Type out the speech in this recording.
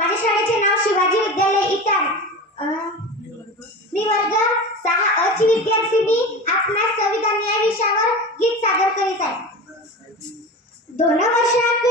माझ्या शाळेचे नाव शिवाजी विद्यालय इटान मी वर्ग सहा अ ची विद्यार्थिनी आपणास संविधान या विषयावर गीत सादर करीत आहे. दोन वर्षात